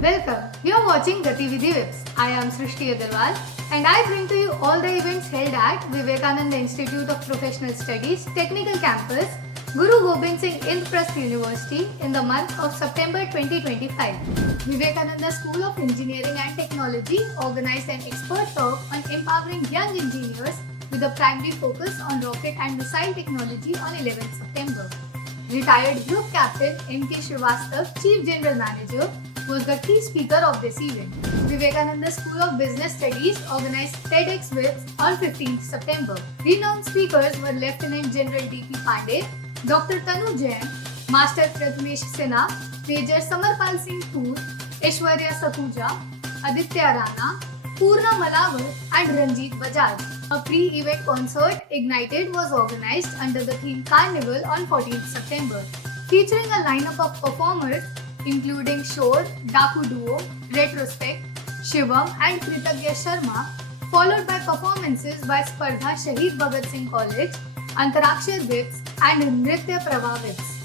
Welcome. You are watching Gatividhi Whips. I am Srishti Agarwal and I bring to you all the events held at Vivekananda Institute of Professional Studies Technical Campus, Guru Gobind Singh Indraprasth University in the month of September 2025. Vivekananda School of Engineering and Technology organized an expert talk on empowering young engineers with a primary focus on rocket and missile technology on 11th September. Retired Group Captain M.K. Srivastav, Chief General Manager, was the key speaker of this event. Vivekananda School of Business Studies organized TEDx Whips on 15th September. Renowned speakers were Lieutenant General D.P. Pandey, Dr. Tanu Jain, Master Prathamesh Sinha, Major Samarpal Singh Toor, Aishwarya Sakuja, Aditya Rana, Purna Malawar and Ranjit Bajaj. A pre-event concert, Ignited, was organized under the theme Carnival on 14th September, featuring a lineup of performers including Shore, Daku Duo, Retrospect, Shivam and Kritagya Sharma, followed by performances by Spardha Shahid Bhagat Singh College, Antarakshar Whips and Nritya Prabha Whips.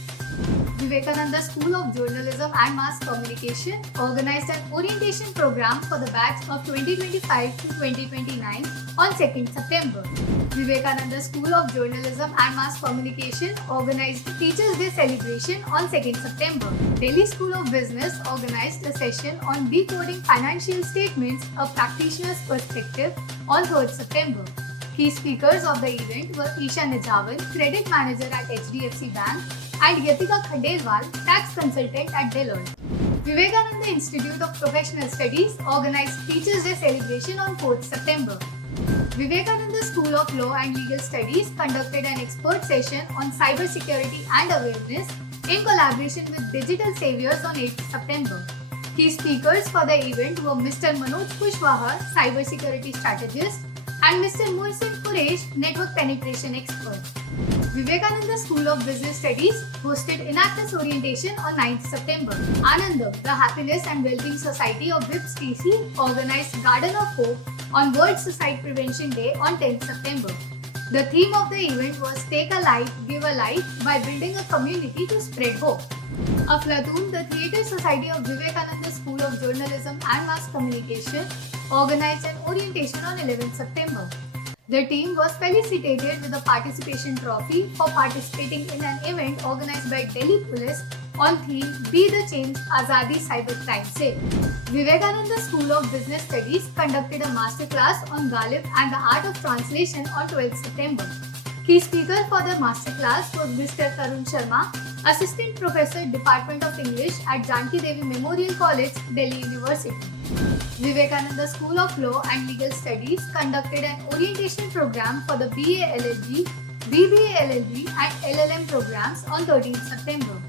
Vivekananda School of Journalism and Mass Communication organized an orientation program for the batch of 2025 to 2029 on 2nd September. Vivekananda School of Journalism and Mass Communication organized Teachers' Day celebration on 2nd September. Delhi School of Business organized a session on decoding financial statements, a practitioner's perspective on 3rd September. Key speakers of the event were Isha Nijavan, Credit Manager at HDFC Bank, and Yatika Khandelwal, Tax Consultant at Deloitte. Vivekananda Institute of Professional Studies organized Teachers' Day celebration on 4th September. Vivekananda School of Law and Legal Studies conducted an expert session on cyber security and awareness in collaboration with Digital Saviors on 8th September. Key speakers for the event were Mr. Manoj Kushwaha, Cyber Security Strategist, and Mr. Mohsin Quresh, Network Penetration Expert. Vivekananda School of Business Studies hosted Enactus Orientation on 9th September. Anandam, the Happiness and Wellbeing Society of WIPS TC, organized Garden of Hope on World Suicide Prevention Day on 10th September. The theme of the event was Take a Light, Give a Light by building a community to spread hope. Aflatun, the Theatre Society of Vivekananda School of Journalism and Mass Communication, organized an orientation on 11th September. The team was felicitated with a participation trophy for participating in an event organized by Delhi Police on theme Be the Change Azadi Cybercrime Cell. Vivekananda School of Business Studies conducted a masterclass on Ghalib and the Art of Translation on 12th September. Key speaker for the masterclass was Mr. Tarun Sharma, Assistant Professor, Department of English at Janki Devi Memorial College, Delhi University. Vivekananda School of Law and Legal Studies conducted an orientation program for the BA LLB, BBA LLB and LLM programs on 13th September.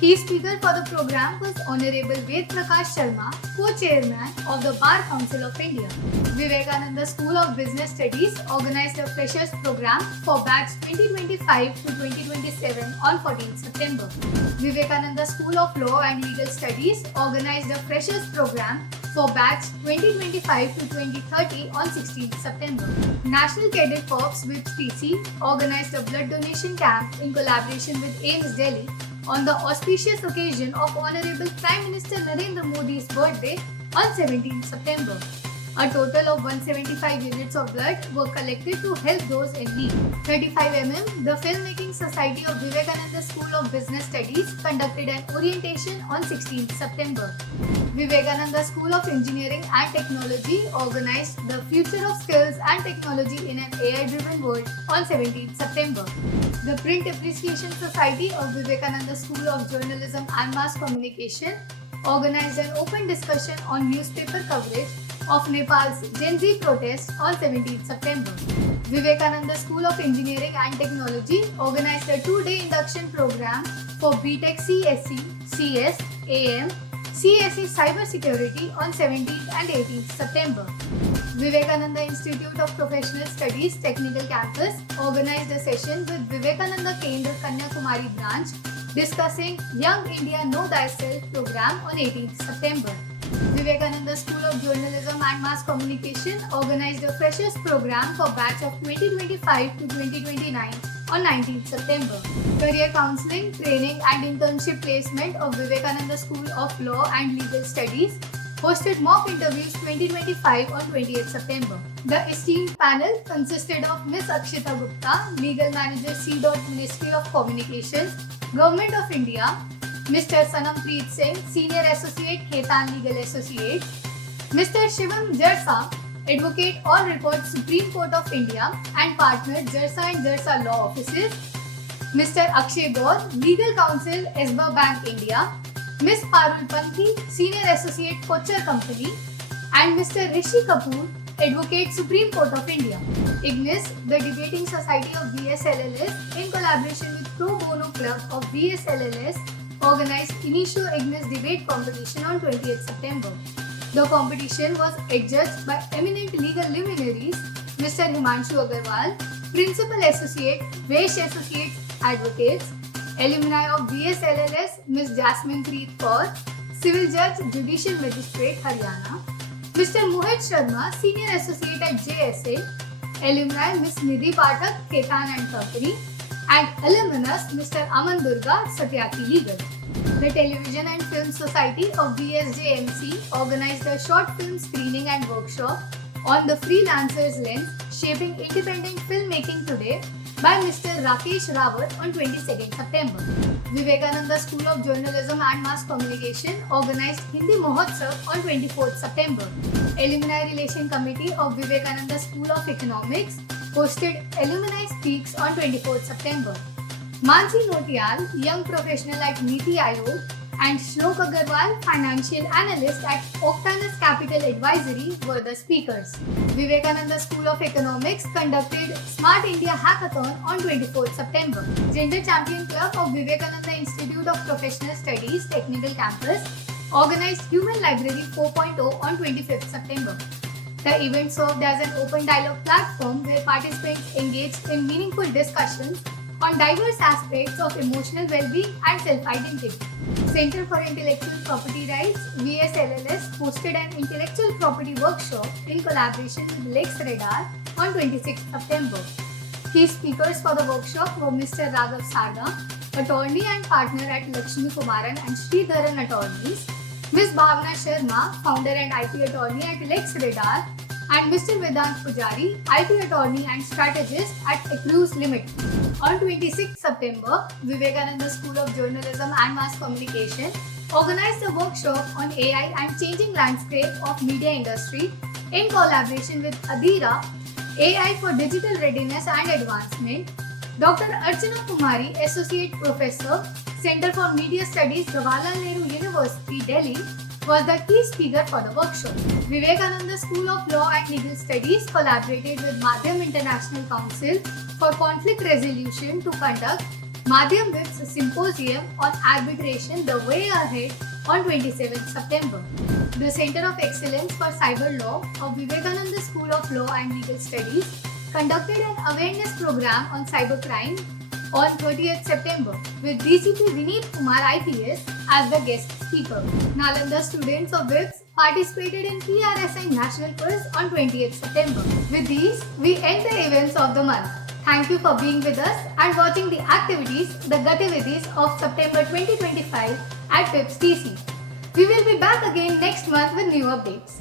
Key speaker for the program was Honorable Ved Prakash Sharma, Co-Chairman of the Bar Council of India. Vivekananda School of Business Studies organized a Freshers Program for batch 2025 to 2027 on 14th September. Vivekananda School of Law and Legal Studies organized a Freshers Program for batch 2025 to 2030 on 16th September. National Cadet Corps WIPS TC organized a blood donation camp in collaboration with AIMS Delhi on the auspicious occasion of Honorable Prime Minister Narendra Modi's birthday on 17th September. A total of 175 units of blood were collected to help those in need. 35mm, the Filmmaking Society of Vivekananda School of Business Studies conducted an orientation on 16th September. Vivekananda School of Engineering and Technology organized the Future of Skills and Technology in an AI-driven World on 17th September. The Print Appreciation Society of Vivekananda School of Journalism and Mass Communication organized an open discussion on newspaper coverage of Nepal's Gen Z protest on 17th September. Vivekananda School of Engineering and Technology organized a 2-day induction program for BTech CSC, CS, AM, CSE Cyber Security on 17th and 18th September. Vivekananda Institute of Professional Studies Technical Campus organized a session with Vivekananda Kendra Kanyakumari branch discussing Young India Know Thyself program on 18th September. Vivekananda School of Journalism and Mass Communication organized a freshers program for batch of 2025 to 2029 on 19th September. Career counseling, training and internship placement of Vivekananda School of Law and Legal Studies hosted mock interviews 2025 on 20th September. The esteemed panel consisted of Ms. Akshita Gupta, Legal Manager C. Ministry of Communications, Government of India, Mr. Sanampreet Singh, Senior Associate, Khetan Legal Associates, Mr. Shivam Jarsa, Advocate All Record, Supreme Court of India and Partner, Jarsa and Jarsa Law Offices, Mr. Akshay Gaur, Legal Counsel, Esba Bank India, Ms. Parul Panthi, Senior Associate, Kochar Company, and Mr. Rishi Kapoor, Advocate, Supreme Court of India. IGNIS, the Debating Society of VSLLS, in collaboration with Pro Bono Club of VSLLS, organized Initio IGNIS Debate Competition on 20th September. The competition was adjudged by eminent legal luminaries Mr. Himanshu Agarwal, Principal Associate, Vesh Associates Advocates, Alumni of VSLLS Ms. Jasmine Preet Kaur, Civil Judge, Judicial Magistrate, Haryana, Mr. Mohit Sharma, Senior Associate at JSA, Alumni Ms. Nidhi Pathak, Khetan and Company, and alumnus Mr. Aman Durga, Satyaki Legal. The Television and Film Society of VSJMC organized a short film screening and workshop on the freelancer's lens, shaping independent filmmaking today by Mr. Rakesh Rawat on 22nd September. Vivekananda School of Journalism and Mass Communication organized Hindi Mahotsav on 24th September. Alumni Relation Committee of Vivekananda School of Economics hosted Alumni Speaks on 24th September. Mansi Notial, young professional at Niti Aayog, and Shlok Agarwal, financial analyst at Octanus Capital Advisory, were the speakers. Vivekananda School of Economics conducted Smart India Hackathon on 24th September. Gender Champion Club of Vivekananda Institute of Professional Studies, Technical Campus, organized Human Library 4.0 on 25th September. The event served as an open dialogue platform where participants engaged in meaningful discussions on diverse aspects of emotional well-being and self-identity. Center for Intellectual Property Rights, VSLLS, hosted an intellectual property workshop in collaboration with Lex Radar on 26 September. Key speakers for the workshop were Mr. Raghav Sarda, attorney and partner at Lakshmi Kumaran and Sridharan Attorneys, Ms. Bhavna Sharma, founder and IP attorney at Lex Radar, and Mr. Vedant Pujari, IP attorney and strategist at Ecluse Limited. On 26 September, Vivekananda School of Journalism and Mass Communication organized a workshop on AI and changing landscape of media industry in collaboration with Adira, AI for Digital Readiness and Advancement. Dr. Archana Kumari, Associate Professor, Center for Media Studies, Jawaharlal Nehru University, Delhi, was the key speaker for the workshop. Vivekananda School of Law and Legal Studies collaborated with Madhyam International Council for Conflict Resolution to conduct Madhyam Vips Symposium on Arbitration The Way Ahead on 27 September. The Center of Excellence for Cyber Law of Vivekananda School of Law and Legal Studies conducted an awareness program on cybercrime on 30th September with DCP Vineet Kumar IPS as the guest speaker. Nalanda students of WIPS participated in PRSI National Quiz on 20th September. With these, we end the events of the month. Thank you for being with us and watching the activities, the Gatividhis of September 2025 at WIPS TC. We will be back again next month with new updates.